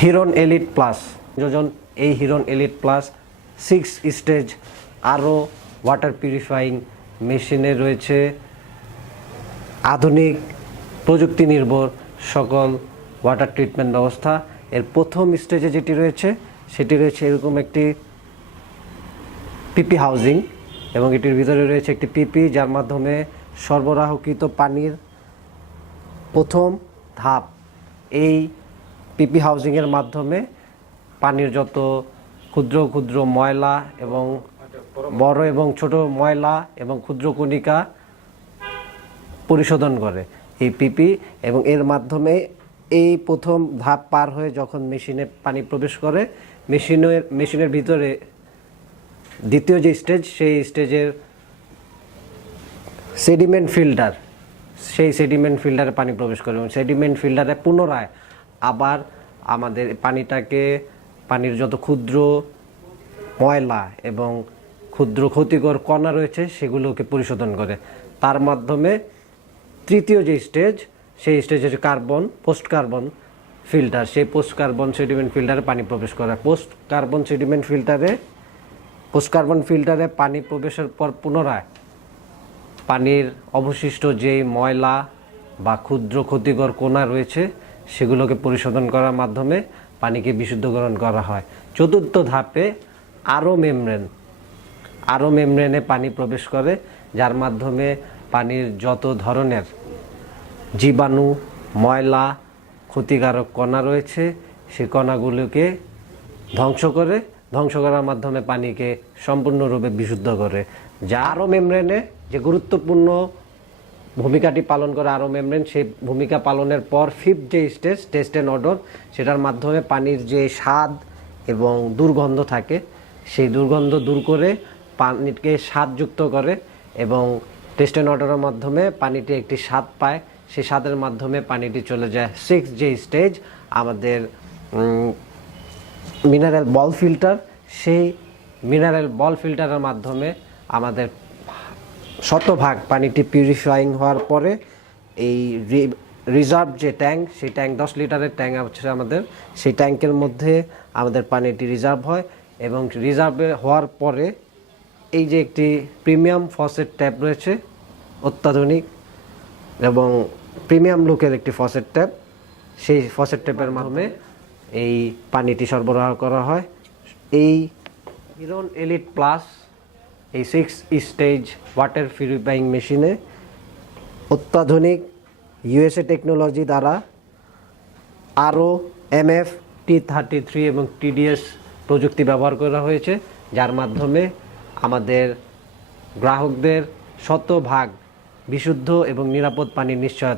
হিরন elite plus যোজন, এই হিরন এলিট প্লাস সিক্স স্টেজ আরও ওয়াটার পিউরিফাইং মেশিনে রয়েছে। আধুনিক, প্রযুক্তি নির্ভর সকল ওয়াটার ট্রিটমেন্ট ব্যবস্থা। এর প্রথম স্টেজে যেটি রয়েছে, সেটি রয়েছে এরকম একটি পিপি হাউজিং এবং এটির ভিতরে রয়েছে একটি পিপি যার মাধ্যমে সরবরাহকৃত পানির প্রথম ধাপ। এই পিপি হাউজিংয়ের মাধ্যমে পানির যত ক্ষুদ্র ক্ষুদ্র ময়লা এবং বড় এবং ছোট ময়লা এবং ক্ষুদ্র কণিকা পরিশোধন করে এই পিপি এবং এর মাধ্যমে এই প্রথম ধাপ পার হয়ে যখন মেশিনে পানি প্রবেশ করে, মেশিনের মেশিনের ভিতরে দ্বিতীয় যে স্টেজ, সেই স্টেজের সেডিমেন্ট ফিল্টার, সেই সেডিমেন্ট ফিল্টারে পানি প্রবেশ করে এবং সেডিমেন্ট ফিল্টারে পুনরায় আবার আমাদের পানিটাকে, পানির যত ক্ষুদ্র ময়লা এবং ক্ষুদ্র ক্ষতিকর কণা রয়েছে, সেগুলোকে পরিশোধন করে। তার মাধ্যমে তৃতীয় যে স্টেজ, সেই স্টেজ হচ্ছে কার্বন পোস্ট কার্বন ফিল্টার। সেই পোস্ট কার্বন সেডিমেন্ট ফিল্টারে পানি প্রবেশ করে। পোস্ট কার্বন সেডিমেন্ট ফিল্টারে পোস্ট কার্বন ফিল্টারে পানি প্রবেশের পর পুনরায় পানির অবশিষ্ট যেই ময়লা বা ক্ষুদ্র ক্ষতিকর কোনা রয়েছে সেগুলোকে পরিশোধন করার মাধ্যমে পানিকে বিশুদ্ধকরণ করা হয়। চতুর্থ ধাপে আরও মেমব্রেন। আরও মেমব্রেনে পানি প্রবেশ করে, যার মাধ্যমে পানির যত ধরনের জীবাণু, ময়লা, ক্ষতিকারক কণা রয়েছে সেই কণাগুলোকে ধ্বংস করে, ধ্বংস করার মাধ্যমে পানিকে সম্পূর্ণরূপে বিশুদ্ধ করে। যা আরও মেমব্রেনে যে গুরুত্বপূর্ণ ভূমিকাটি পালন করে আরও মেমব্রেন। সেই ভূমিকা পালনের পর ফিফথ যে স্টেজ টেস্ট অ্যান্ড অর্ডার সেটার মাধ্যমে পানির যে স্বাদ এবং দুর্গন্ধ থাকে, সেই দুর্গন্ধ দূর করে পানিকে স্বাদযুক্ত করে এবং টেস্ট অ্যান্ড অর্ডারের মাধ্যমে পানিটি একটি স্বাদ পায়। সেই স্বাদের মাধ্যমে পানিটি চলে যায়। সিক্স যে স্টেজ আমাদের মিনারেল বল ফিল্টার সেই মিনারেল বল ফিল্টারের মাধ্যমে আমাদের শতভাগ পানিটি পিউরিফাইং হওয়ার পরে এই রিজার্ভ যে ট্যাঙ্ক সেই ট্যাঙ্ক দশ লিটারের ট্যাঙ্ক হচ্ছে আমাদের, সেই ট্যাঙ্কের মধ্যে আমাদের পানিটি রিজার্ভ হয় এবং রিজার্ভে হওয়ার পরে এই যে একটি প্রিমিয়াম ফসেট ট্যাপ রয়েছে, অত্যাধুনিক এবং প্রিমিয়াম লুকের একটি ফসেট ট্যাপ সেই ফসেট ট্যাপের মাধ্যমে এই পানিটি সরবরাহ করা হয়। এই হিরন এলিট প্লাস এই সিক্স স্টেজ ওয়াটার পিউরিফাইং মেশিনে অত্যাধুনিক ইউএসএ টেকনোলজি দ্বারা আরও এমএফ টি থার্টি থ্রি এবং টিডিএস প্রযুক্তি ব্যবহার করা হয়েছে, যার মাধ্যমে আমাদের গ্রাহকদের শতভাগ বিশুদ্ধ এবং নিরাপদ পানির নিশ্চয়তা